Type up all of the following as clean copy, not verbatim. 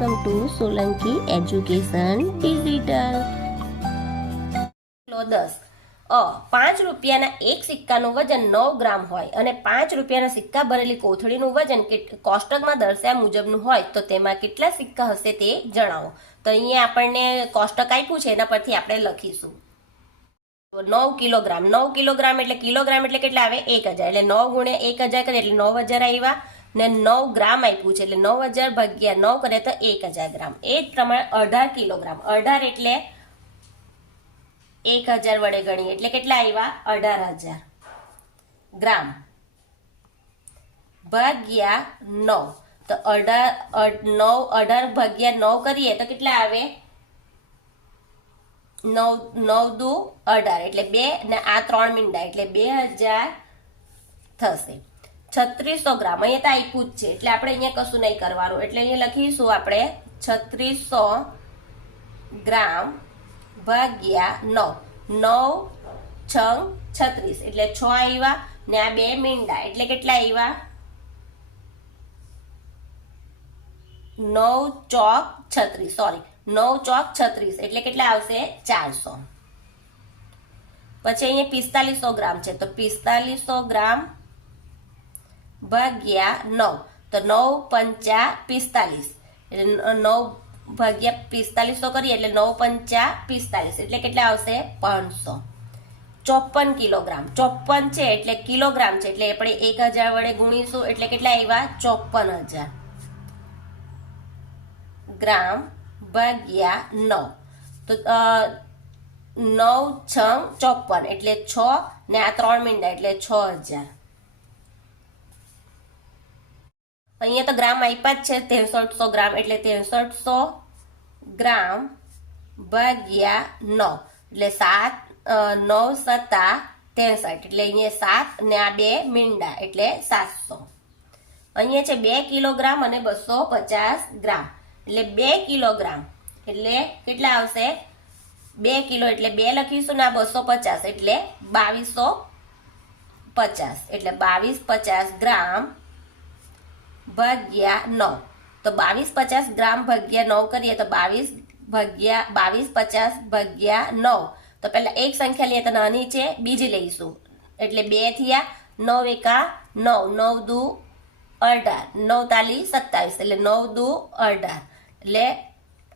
Welcome to Solanki education digital. 10 5 રૂપિયાના એક સિક્કાનું વજન 9 ગ્રામ હોય અને 5 રૂપિયાના સિક્કા ભરેલી કોથળીનું વજન કોષ્ટકમાં દર્શાવ્યા મુજબનું હોય તો તેમાં કેટલા સિક્કા હશે તે જણાવો. તો અહીંયા આપણને કોષ્ટક આપ્યું છે, એના પરથી આપણે લખીશું 9 કિલોગ્રામ. 9 કિલોગ્રામ એટલે કેટલા આવે? 1000. એટલે 9 ગુણ્યા 1000 કરીએ એટલે 9000 આવ્યા ને 9 ગ્રામ આપ્યું છે એટલે 9000 ભાગ્યા 9 કરીએ તો 1000 ગ્રામ. એ જ પ્રમાણે 18 કિલોગ્રામ. 18 એટલે 1000 વડે ગણીએ એટલે કેટલા આવ્યા? 18000 ગ્રામ ભાગ્યા 9. તો 18 ભાગ્યા 9 કરીએ તો કેટલા આવે? 9 દુ 18 એટલે 2 ને આ 3 મીંડા એટલે 2000 થશે. 3600 ગ્રામ અહીંયા તો આપ્યું જ છે એટલે આપણે અહીંયા કશું નહીં કરવાનું. એટલે અહીંયા લખીશું આપણે 3600 ગ્રામ ભાગ્યા 9. 9 6 36 એટલે 6 આવ્યા ને આ 2 મીંડા એટલે કેટલા આવ્યા? 9 ચોક 36 સોરી 9 ચોક 36 એટલે કેટલા આવશે? 400. પછી અહીંયા 4500 ગ્રામ છે તો 4500 ગ્રામ ભાગ્યા 9. તો 9 પંચા 45 એટલે 9 ભાગ્યા 4500 કરીએ એટલે 9 પંચા 45 એટલે કેટલા આવશે? 500. 54 કિલોગ્રામ. 54 છે એટલે કિલોગ્રામ છે એટલે આપણે 1000 વડે ગુણીશું એટલે કેટલા આવ્યા? 54000 ગ્રામ ભાગ્યા 9. તો 9 6 54 એટલે 6 ને આ 3 મીંડા એટલે 6000. અહીંયા તો ગ્રામ આપ્યા જ છે 6300 ગ્રામ એટલે 6300 ગ્રામ ભાગ્યા 9 એટલે 9 સત્તા 63 એટલે અહીંયા 7 ને આ 2 મીંડા એટલે 700. અહીંયા છે 2 કિલોગ્રામ અને 250 ગ્રામ એટલે 2 કિલોગ્રામ એટલે કેટલા આવશે? 2 કિલો એટલે 2 લખીશું ને આ 250 એટલે 2250 એટલે 2250 ગ્રામ ભાગ્યા 9. તો 2250 ગ્રામ ભાગ્યા 9 કરીએ તો 2250 ભાગ્યા 9. તો પહેલા એક સંખ્યા લઈએ તો નાની છે, બીજી લઈશું એટલે 2 થયા. 9 એકા 9, 9 દુ 18, 9 તાલી 27 એટલે 9 દુ 18 એટલે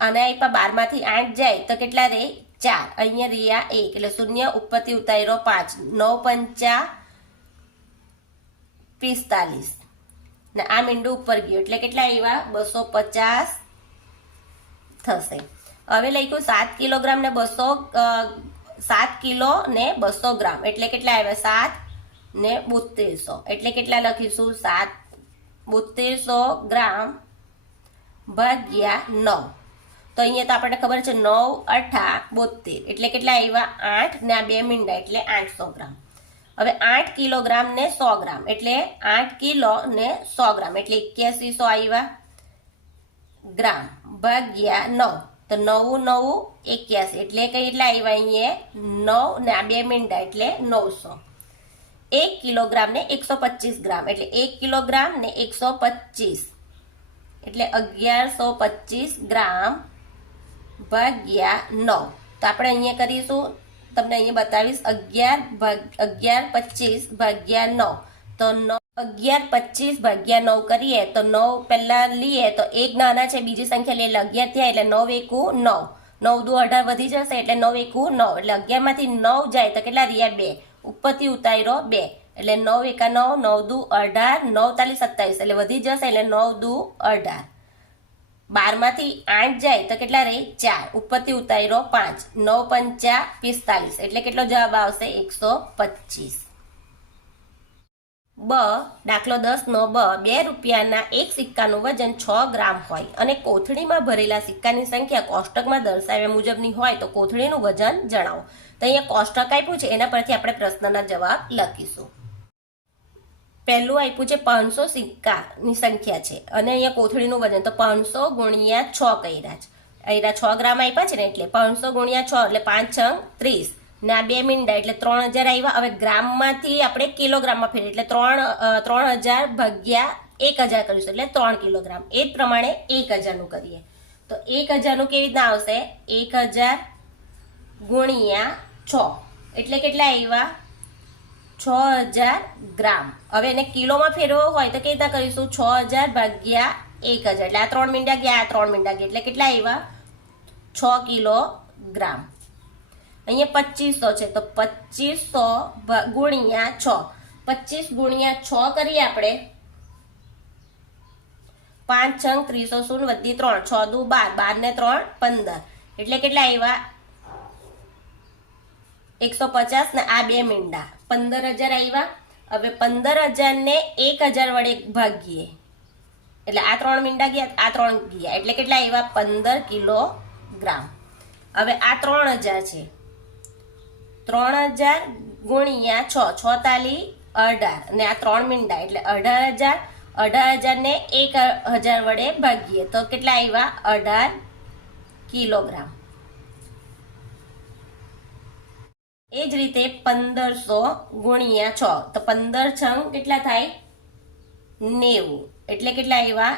આને આપ્યા 12 માંથી 8 જાય તો કેટલા રહે? 4. અહીંયા રહ્યા 1 એટલે 0 ઉપરથી ઉતાર્યો 5. 9 પંચા 45 ને આ મીંડું ઉપર ગયું એટલે કેટલા આવ્યા? 250 થશે. હવે લખ્યું 7 કિલોગ્રામ ને 7 કિલો ને 200 ગ્રામ એટલે કેટલા આવ્યા? 7 ને 7200 એટલે કેટલા લખીશું? 7200 ગ્રામ ભાગ્યા 9. તો અહીંયા તો આપણને ખબર છે 9 8 72 એટલે કેટલા આવ્યા? 8 ને આ 2 મીંડા એટલે 800 ગ્રામ. હવે 8 કિલોગ્રામ ને 100 ગ્રામ એટલે 8 કિલો ને 100 ગ્રામ એટલે 8100 આવ્યા ગ્રામ ભાગ્યા 9. તો 9 9 81 એટલે કેટલા આવ્યા? અહીંયા 9 ને આ 2 મીંડા એટલે 900. 1 કિલોગ્રામ ને 125 ગ્રામ એટલે 1 કિલોગ્રામ ને 125 એટલે 1125 ગ્રામ ભાગ્યા 9. તો આપણે અહીંયા કરીશું, તમને અહીંયા બતાવીશ 1125 ભાગ્યા 9. તો 1125 ભાગ્યા 9 કરીએ તો 9 પહેલા લઈએ તો એક નાના છે, બીજી સંખ્યા લઈએ એટલે 11 થયા એટલે 9 એકુ 9, 9 દુ 18 વધી જશે એટલે 9 એકુ 9 એટલે 11 માંથી 9 જાય તો કેટલા રહ્યા? 2 ઉપરથી ઉતાર્યો 2 એટલે 9 એકા 9, 9 દુ 18, 9 તાલી 27 એટલે વધી જશે એટલે 9 દુ 18. 12 માંથી 8 જાય તો કેટલા રહે? 4 ઉપરથી ઉતાર્યો 5. 9 પંચા 45 એટલે કેટલો જવાબ આવશે? 125. બ દાખલો 10 નો બ 2 રૂપિયાના એક સિક્કાનું વજન 6 ગ્રામ હોય અને કોથળીમાં ભરેલા સિક્કાની સંખ્યા કોષ્ટકમાં દર્શાવ્યા મુજબની હોય તો કોથળીનું વજન જણાવો. તો અહીંયા કોષ્ટક આપ્યું છે એના પરથી આપણે પ્રશ્નના જવાબ લખીશું. પહેલું આપ્યું છે 500 સિક્કાની સંખ્યા છે અને અહીંયા કોથળીનું વજન તો 500 ગુણ્યા 6 કર્યા છે. અહીંયા 6 ગ્રામ આપ્યા છે ને એટલે 500 ગુણ્યા 6 એટલે 5 6 30 ને આ 2 મીંડા એટલે 3000 આવ્યા. હવે ગ્રામમાંથી આપણે કિલોગ્રામમાં ફેરવીએ એટલે 3000 ભાગ્યા 1000 કરીશું એટલે 3 કિલોગ્રામ. એ જ પ્રમાણે 1000 નું કરીએ તો 1000 કેવી રીતના આવશે? 1000 ગુણ્યા 6 એટલે કેટલા આવ્યા? 6000 ગ્રામ. હવે એને કિલોમાં ફેરવવો હોય તો કેવી રીતના કરીશું? 6000 ભાગ્યા 1000 એટલે આ 3 મીંડા ગયા, આ 3 મીંડા ગયા એટલે કેટલા આવ્યા? 6 કિલોગ્રામ. અહીંયા 2500 છે તો 2500 ગુણ્યા 6, 25 ગુણ્યા 6 કરીએ આપણે. 5 6 300 શૂન્ય વધી 3, 6 દુ 12, 12 ને 3 15 એટલે કેટલા આવ્યા? 150 ને આ 2 મીંડા 15000 આવ્યા. હવે 15000 ને 1000 વડે ભાગીએ એટલે આ 3 મીંડા ગયા, આ 3 ગયા એટલે કેટલા આવ્યા? 15 કિલોગ્રામ. હવે આ 3000 છે, 3000 ગુણ્યા 6, 6 તાલી 18 ને આ 3 મીંડા એટલે 18000, 18000 ને 1000 વડે ભાગીએ તો કેટલા આવ્યા? 18 કિલોગ્રામ. એ જ રીતે 1500 ગુણ્યા 6 તો 15 6 કેટલા થાય? 90 એટલે કેટલા આવ્યા?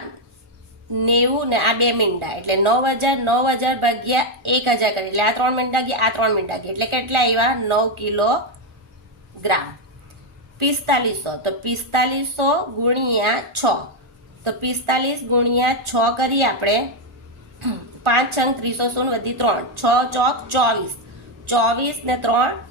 90 ને આ 2 મીંડા એટલે 9000, 9000 ભાગ્યા 1000 કરી એટલે આ 3 મીંડા ગયા, આ 3 મીંડા ગયા એટલે કેટલા આવ્યા? 9 કિલોગ્રામ. 4500 તો 4500 ગુણ્યા 6 તો 45 ગુણ્યા 6 કરીએ આપણે. 5 6 300 શૂન્ય વધી 3, 6 ચોક 24, 24 ને 3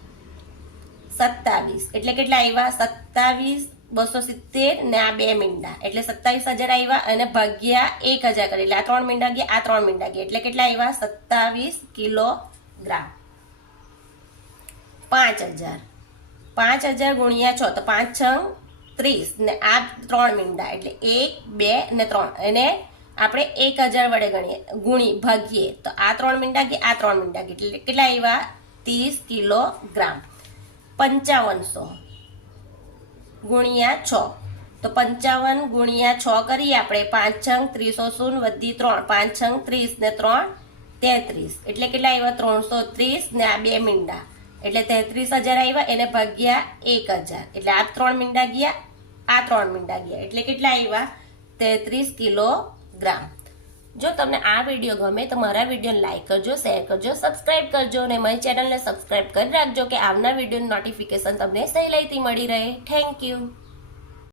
27 એટલે કેટલા આવ્યા? 27 270 ને આ 2 મીંડા એટલે 27000 આવ્યા અને ભાગ્યા 1000 કરી એટલે આ 3 મીંડા ગયા, આ 3 મીંડા ગયા એટલે કેટલા આવ્યા? 27 કિલોગ્રામ. 5000, 5000 ગુણ્યા 6 તો 5 6 30 ને આ 3 મીંડા એટલે 1 2 ને 3 એને આપણે 1000 વડે ગુણી ભાગીએ તો આ 3 મીંડા ગયા, આ 3 મીંડા ગયા એટલે કેટલા આવ્યા? 30 કિલોગ્રામ. 5500 ગુણ્યા 6 તો 55 ગુણ્યા 6 કરીએ આપણે. 5 6 300 શૂન્ય વધી 3, 5 6 30 ને 3 33 એટલે કેટલા આવ્યા? 330 ને આ 2 મીંડા એટલે 33000 આવ્યા એને ભાગ્યા 1000 એટલે આ 3 મીંડા ગયા, આ 3 મીંડા ગયા એટલે કેટલા આવ્યા? 33 કિલોગ્રામ. જો તમને આ વિડીયો ગમે તો મારા વિડીયોને લાઈક કરજો, શેર કરજો, સબસ્ક્રાઇબ કરજો અને મારી ચેનલને સબસ્ક્રાઇબ કરી રાખજો કે આવનાર વિડીયોની નોટિફિકેશન તમને સહેલાઈથી મળી રહે. Thank you.